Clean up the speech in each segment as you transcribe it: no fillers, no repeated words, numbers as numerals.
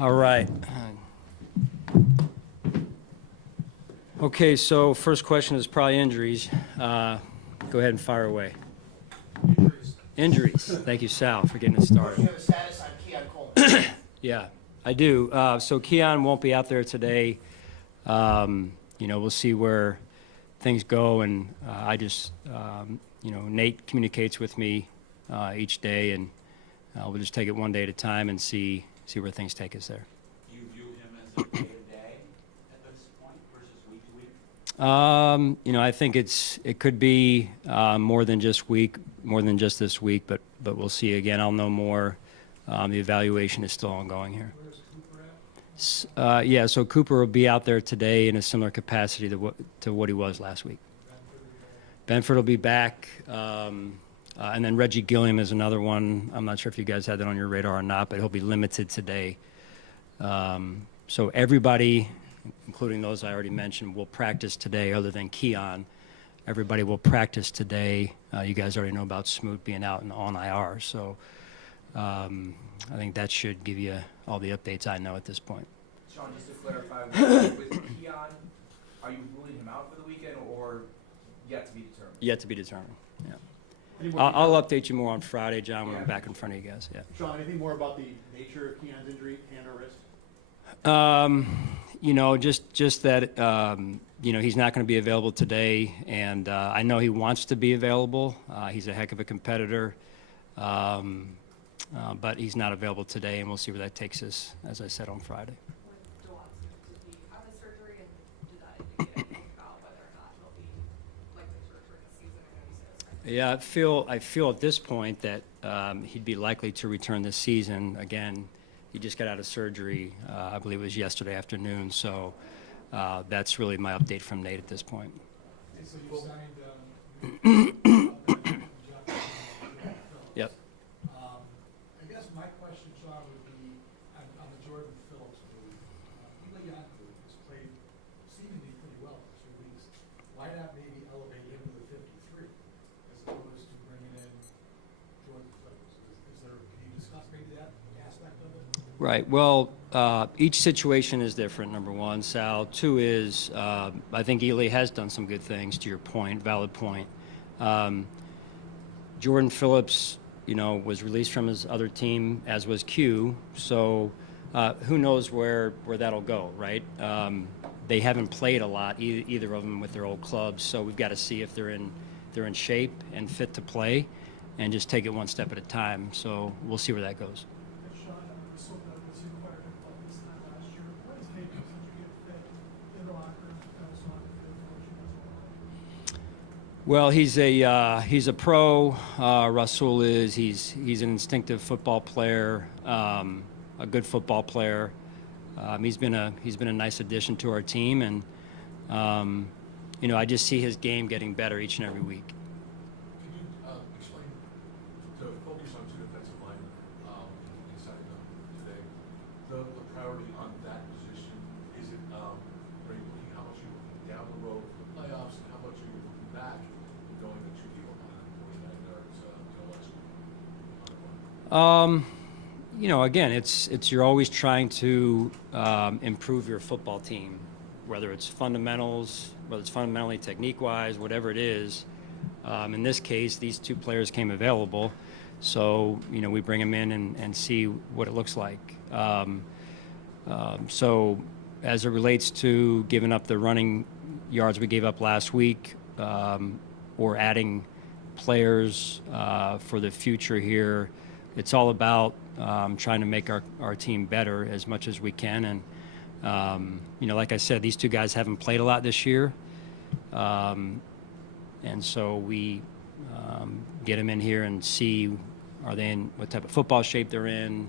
All right. Okay, so first question is probably injuries. Go ahead and fire away. Injuries. Thank you, Sal, for getting us started. Do you have a status on Keon Coleman? Yeah, I do. So Keon won't be out there today. We'll see where things go, and I just, Nate communicates with me each day, and we'll just take it one day at a time and see where things take us there. Do you view him as a day-to-day at this point versus week-to-week? I think it could be more than just this week, but we'll see. Again, I'll know more. The evaluation is still ongoing here. Where's Cooper at? Yeah, so Cooper will be out there today in a similar capacity to what he was last week. Benford will be back, and then Reggie Gilliam is another one. I'm not sure if you guys had that on your radar or not, but he'll be limited today. So everybody, including those I already mentioned, will practice today other than Keon. Everybody will practice today. You guys already know about Smoot being out and on IR, so I think that should give you all the updates I know at this point. Sean, just to clarify, with Keon, are you ruling him out for the weekend or yet to be determined? Yet to be determined, yeah. Any more I'll details? update you more on Friday, John, when I'm back in front of you guys, yeah. Sean, anything more about the nature of Keon's injury, hand or wrist? Just that, he's not going to be available today, and I know he wants to be available. He's a heck of a competitor, but he's not available today, and we'll see where that takes us, as I said, on Friday. When Did he have his surgery, and did that indicate anything about whether or not he'll be likely to return this season? I know you said Yeah, I feel at this point that he'd be likely to return this season. Again, he just got out of surgery, I believe it was yesterday afternoon, so that's really my update from Nate at this point. And so you signed, Yep. I guess my question, Sean, would be on the Jordan Phillips move. Eli Yonker has played seemingly pretty well for 2 weeks. Why not maybe elevate him to the 53 as opposed to bringing in Jordan Phillips? Can you discuss maybe that aspect of it? Right. Well, each situation is different, number one, Sal. Two is, I think Ely has done some good things, to your point, valid point. Jordan Phillips, was released from his other team, as was Q. So who knows where that'll go, right? They haven't played a lot, either of them, with their old clubs. So we've got to see if they're in shape and fit to play, and just take it one step at a time. So we'll see where that goes. Sean, so that was inquired about this time last year. What is maybe since you get fit in the locker room, kind of saw the field coaching as well? Well, he's a pro. Rasul is. He's an instinctive football player, a good football player. He's been a nice addition to our team, and I just see his game getting better each and every week. Can you explain, to focus on two defensive linemen inside today, the priority on that position? Is it, are you looking, how much are you looking down the road for the playoffs, and how much are you looking back and going to 2 people behind 49 yards last week? Again, it's you're always trying to improve your football team, whether it's fundamentals, whether it's fundamentally technique-wise, whatever it is. In this case, these two players came available, so we bring them in and see what it looks like. So as it relates to giving up the running yards we gave up last week, or adding players for the future here, it's all about trying to make our team better as much as we can. And, like I said, these two guys haven't played a lot this year. And so we get them in here and see are they in what type of football shape they're in,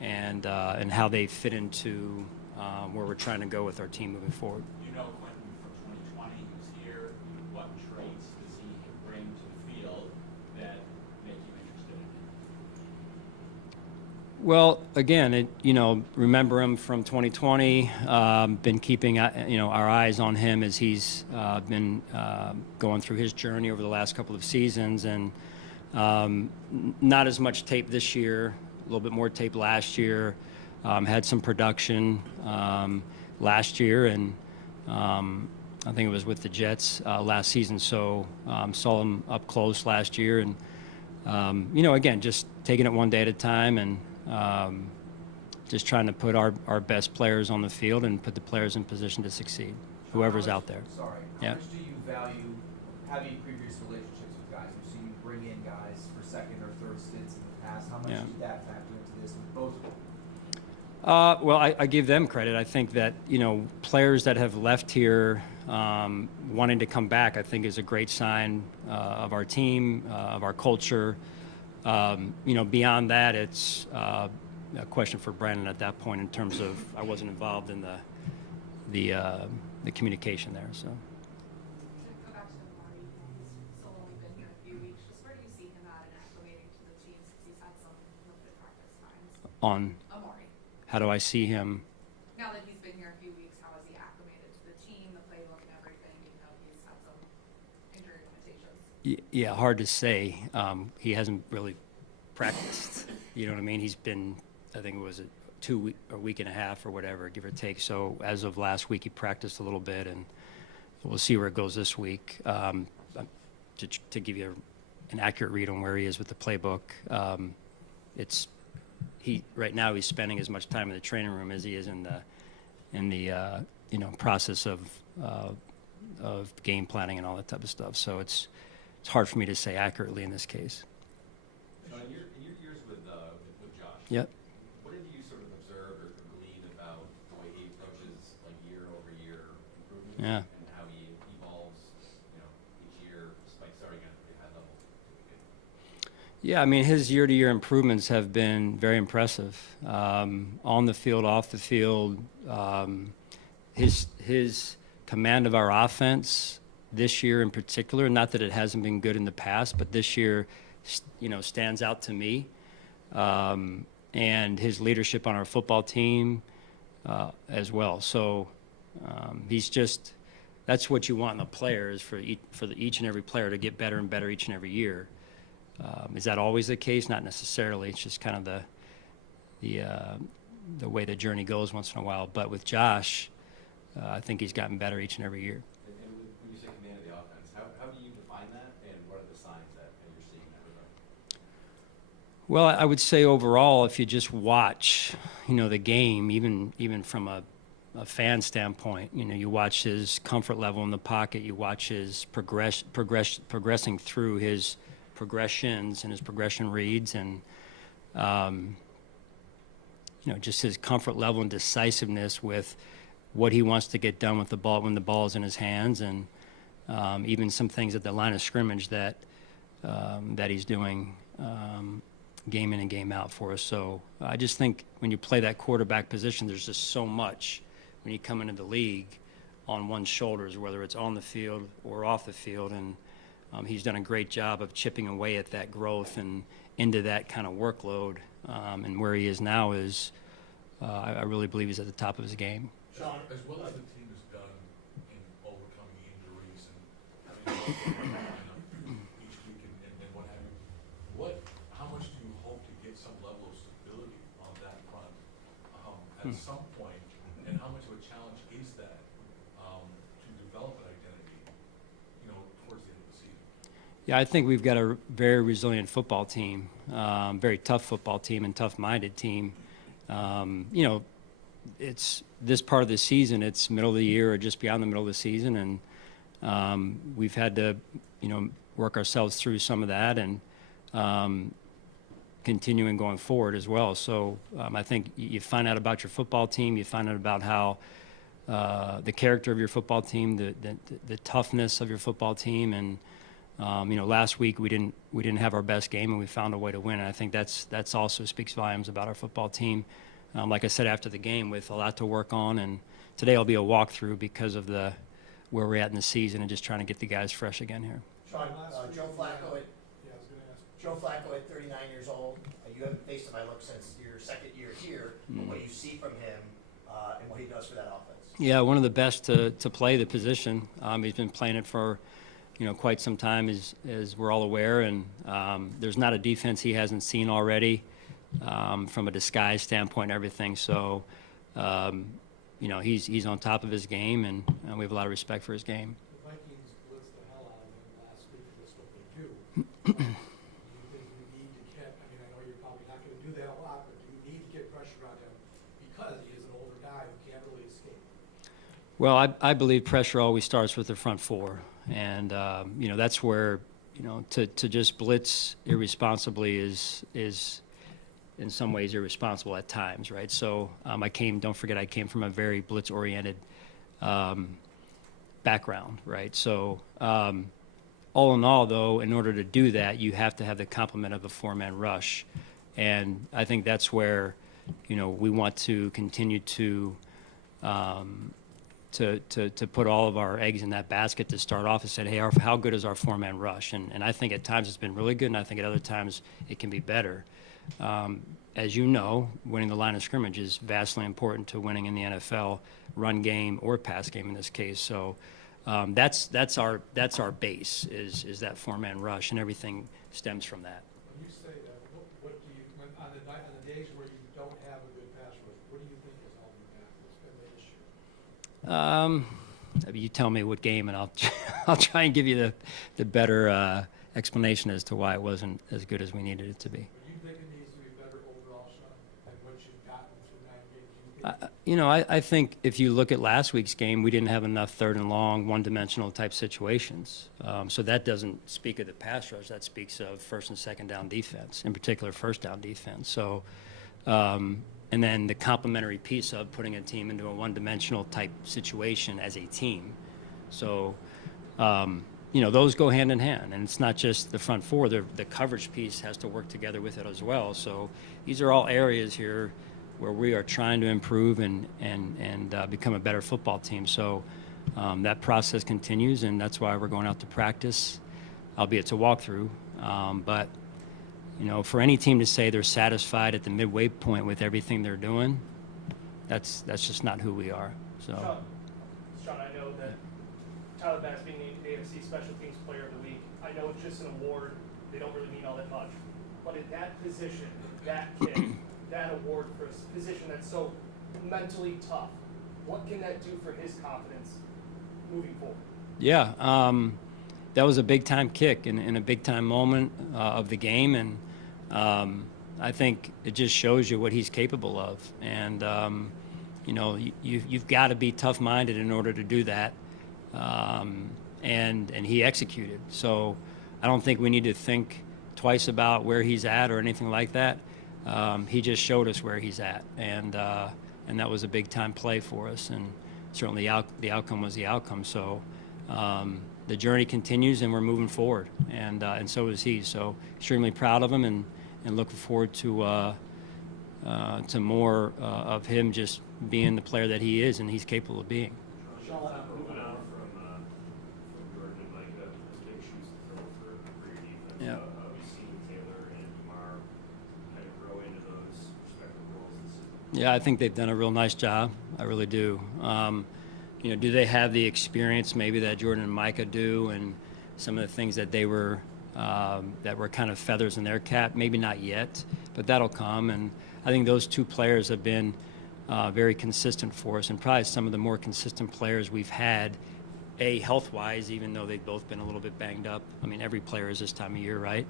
and how they fit into where we're trying to go with our team moving forward. Quentin from 2020, he was here. What traits does he bring to the field that make you interested in him? Well, again, remember him from 2020. Been keeping our eyes on him as he's been going through his journey over the last couple of seasons, and not as much tape this year. A little bit more tape last year. had some production last year, and I think it was with the Jets last season. So saw him up close last year, and again, just taking it one day at a time, and just trying to put our best players on the field and put the players in position to succeed, whoever's out there. Sorry. Yeah. How much do you value having previous relationships with guys? We've seen you bring in guys for second or third stints in the past. How much Yeah. did that factor into this with both of them? Well, I give them credit. I think that, players that have left here wanting to come back, I think is a great sign of our team, of our culture. Beyond that, it's a question for Brandon at that point in terms of I wasn't involved in the communication there. So. To go back to Marty, he's still only been here a few weeks. Just where do you see him at and acclimating to the team since he's had some limited practice times? On Amari, how do I see him? now that he's been here a few weeks, how has he acclimated to the team, the playbook, and everything? He's had some injury limitations. Yeah, hard to say. He hasn't really practiced. You know what I mean? He's been, I think it was a week and a half or whatever, give or take. So as of last week, he practiced a little bit, and we'll see where it goes this week. To give you an accurate read on where he is with the playbook, right now he's spending as much time in the training room as he is in the process of game planning and all that type of stuff. So it's hard for me to say accurately in this case. Sean, in your years with Josh, Yep. what have you sort of observed or gleaned about the way he approaches year-over-year improvement? Yeah. And how he evolves, each year, despite starting at a pretty high level? Yeah, I mean, his year-to-year improvements have been very impressive. On the field, off the field, his command of our offense this year in particular, not that it hasn't been good in the past, but this year, stands out to me. And his leadership on our football team as well. So that's what you want in a player, is for each and every player to get better and better each and every year. Is that always the case? Not necessarily. It's just kind of the way the journey goes once in a while. But with Josh, I think he's gotten better each and every year. And when you say command of the offense, how do you define that, and what are the signs that you're seeing in that regard? Well, I would say overall, if you just watch, the game, even from a fan standpoint, you watch his comfort level in the pocket, you watch his progressing through his progressions and his progression reads, and just his comfort level and decisiveness with what he wants to get done with the ball when the ball is in his hands, and even some things at the line of scrimmage that he's doing game in and game out for us. So I just think when you play that quarterback position, there's just so much when you come into the league on one's shoulders, whether it's on the field or off the field, and he's done a great job of chipping away at that growth and into that kind of workload, and where he is now is I really believe he's at the top of his game. Sean, As well as the team has done in overcoming injuries and having each week and what have you, how much do you hope to get some level of stability on that front at some point, and how much of a challenge is that to develop an identity, towards the end of the season? Yeah, I think we've got a very resilient football team, very tough football team and tough-minded team. It's this part of the season, it's middle of the year or just beyond the middle of the season, and we've had to, work ourselves through some of that and continuing going forward as well. So I think you find out about your football team, you find out about how the character of your football team, the toughness of your football team, and last week we didn't have our best game, and we found a way to win. And I think that's also speaks volumes about our football team. Like I said after the game, with a lot to work on, and today will be a walkthrough because of where we're at in the season and just trying to get the guys fresh again here. Sean, Joe Flacco Yeah, I was gonna ask. Joe Flacco at 39 years old. You haven't faced him, I look, since your second year here. But what you see from him and what he does for that offense. Yeah, one of the best to play the position. He's been playing it for quite some time, as we're all aware, and there's not a defense he hasn't seen already. from a disguise standpoint and everything. So, you know, he's on top of his game, and we have a lot of respect for his game. The Vikings blitzed the hell out of him last week, that's what they do. Do you think you need to get, I mean, I know you're probably not gonna do that a lot, but do you need to get pressure on him because he is an older guy who can't really escape? Well, I believe pressure always starts with the front four, and you know, that's where, you know, to just blitz irresponsibly is in some ways irresponsible at times, right? So don't forget, I came from a very blitz-oriented background, right? So all in all, though, in order to do that, you have to have the complement of a four-man rush, and I think that's where, you know, we want to continue to put all of our eggs in that basket to start off and say, hey, how good is our four-man rush? And I think at times it's been really good, and I think at other times it can be better. As you know, winning the line of scrimmage is vastly important to winning in the NFL, run game or pass game in this case. So that's our base is that four-man rush, and everything stems from that. When you say that, what do you, on the days where you don't have a good pass rush, what do you think is holding you back? What's been the issue? I mean, you tell me what game, and I'll try and give you the better explanation as to why it wasn't as good as we needed it to be. Do you think it needs to be better overall, Sean, than what you've gotten through 9 games? You know, I think if you look at last week's game, we didn't have enough third and long, one-dimensional type situations. So that doesn't speak of the pass rush. That speaks of first and second down defense, in particular first down defense. So, and then the complementary piece of putting a team into a one-dimensional type situation as a team. So, you know, those go hand in hand, and it's not just the front four. The coverage piece has to work together with it as well. So these are all areas here where we are trying to improve and become a better football team. So that process continues, and that's why we're going out to practice, albeit it's a walkthrough. But, you know, for any team to say they're satisfied at the midway point with everything they're doing, that's just not who we are. So. Sean, I know that Tyler Bass being named AFC Special Teams Player of the Week, I know it's just an award. They don't really mean all that much. But in that position, that kid, that award for a position that's so mentally tough, what can that do for his confidence moving forward? Yeah, that was a big-time kick in a big-time moment of the game, and I think it just shows you what he's capable of. And, you know, you've got to be tough-minded in order to do that, and he executed. So I don't think we need to think twice about where he's at or anything like that. He just showed us where he's at, and that was a big-time play for us, and certainly the outcome was the outcome. So the journey continues, and we're moving forward, and so is he. So extremely proud of him, and looking forward to more of him just being the player that he is and he's capable of being. Moving on from Jordan and Micah, those big shoes to fill for your defense. Yeah. We've seen Taylor and Demar kind of grow into those respective roles this season. Yeah, I think they've done a real nice job. I really do. You know, do they have the experience maybe that Jordan and Micah do, and some of the things that they were that were kind of feathers in their cap? Maybe not yet, but that'll come. And I think those two players have been very consistent for us, and probably some of the more consistent players we've had, health-wise, even though they've both been a little bit banged up. I mean, every player is this time of year, right?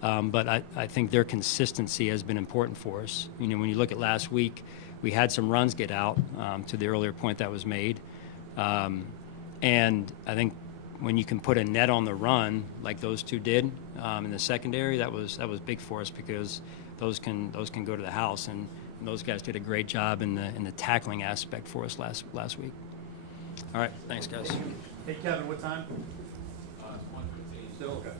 But I think their consistency has been important for us. You know, when you look at last week, we had some runs get out, to the earlier point that was made. And I think when you can put a net on the run like those two did in the secondary, that was big for us, because those can go to the house, and those guys did a great job in the tackling aspect for us last week. All right, thanks guys. Hey Kevin, what time? It's 1:15. Still okay.